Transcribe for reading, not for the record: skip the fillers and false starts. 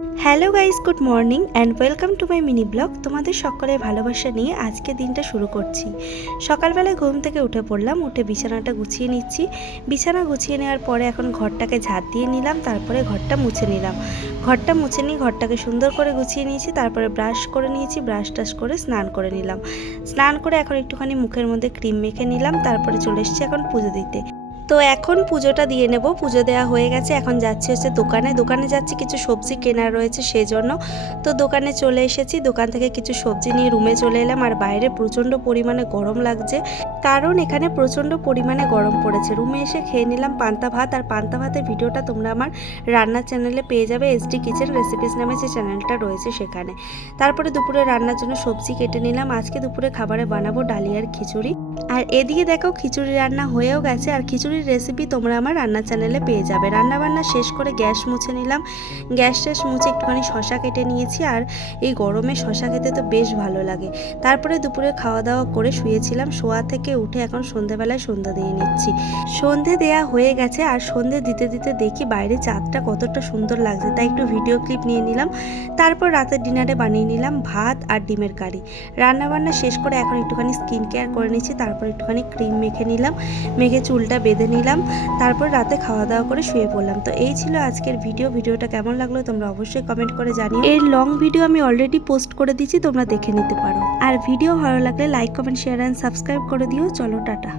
Hello guys, good morning and welcome to my mini blog. তোমাদের সকলের ভালোবাসা নিয়ে আজকে দিনটা শুরু করছি। সকালবেলায় ঘুম থেকে উঠে পড়লাম, উঠে বিছানাটা গুছিয়ে নিচ্ছি। বিছানা গুছিয়ে নেওয়ার পরে এখন ঘরটাকে ঝাঁট দিয়ে নিলাম, তারপরে ঘরটা মুছে নিলাম। ঘরটা মুছে নিয়ে ঘরটাকে সুন্দর করে গুছিয়ে নিয়েছি, তারপরে ব্রাশ করে নিয়েছি, ব্রাশ টাশ করে স্নান করে নিলাম। স্নান করে এখন একটুখানি মুখের মধ্যে ক্রিম মেখে নিলাম, তারপরে চলে এসেছি এখন পুজো দিতে। তো এখন পুজোটা দিয়ে নেব। পুজো দেওয়া হয়ে গেছে, এখন যাচ্ছি হচ্ছে দোকানে যাচ্ছি, কিছু সবজি কেনার রয়েছে সেই জন্য। তো দোকানে চলে এসেছি, দোকান থেকে কিছু সবজি নিয়ে রুমে চলে এলাম। আর বাইরে প্রচণ্ড পরিমাণে গরম লাগছে, কারণ এখানে প্রচণ্ড পরিমাণে গরম পড়েছে। রুমে এসে খেয়ে নিলাম পান্তা ভাত, আর পান্তা ভাতের ভিডিওটা তোমরা আমার রান্নার চ্যানেলে পেয়ে যাবে, এসডি কিচেন রেসিপিস নামে যে চ্যানেলটা রয়েছে সেখানে। তারপরে দুপুরে রান্নার জন্য সবজি কেটে নিলাম। আজকে দুপুরে খাবারে বানাবো ডালি আর খিচুড়ি। আর এদিকে দেখো খিচুড়ি রান্না হয়েও গেছে, আর খিচুড়ির রেসিপি তোমরা আমার রান্নার চ্যানেলে পেয়ে যাবে। রান্নাবান্না শেষ করে গ্যাস মুছে নিলাম। গ্যাস শেষ মুছে একটুখানি শশা কেটে নিয়েছি, আর এই গরমে শশা খেতে তো বেশ ভালো লাগে। তারপরে দুপুরে খাওয়া দাওয়া করে শুয়েছিলাম। শোয়া থেকে উঠে এখন সন্ধ্যেবেলায় সন্ধ্যা দিয়ে নিচ্ছি। সন্ধে দেয়া হয়ে গেছে, আর সন্ধে দিতে দিতে দেখি বাইরে চাঁদটা কতটা সুন্দর লাগছে, তাই একটু ভিডিও ক্লিপ নিয়ে নিলাম। তারপর রাতের ডিনারে বানিয়ে নিলাম ভাত আর ডিমের কারি। রান্নাবান্না শেষ করে এখন একটুখানি স্কিন কেয়ার করে নিচ্ছি, তারপর একটুখানি ক্রিম মেখে নিলাম, মেখে চুলটা বেঁধে নিলাম। তারপর রাতে খাওয়া দাওয়া করে শুয়ে পড়লাম। তো এই ছিল আজকের ভিডিওটা কেমন লাগলো তোমরা অবশ্যই কমেন্ট করে জানিও। এর লং ভিডিও আমি অলরেডি পোস্ট করে দিয়েছি, তোমরা দেখে নিতে পারো। আর ভিডিও ভালো লাগলে like, comment, share and subscribe করে দিও। চলো টাটা।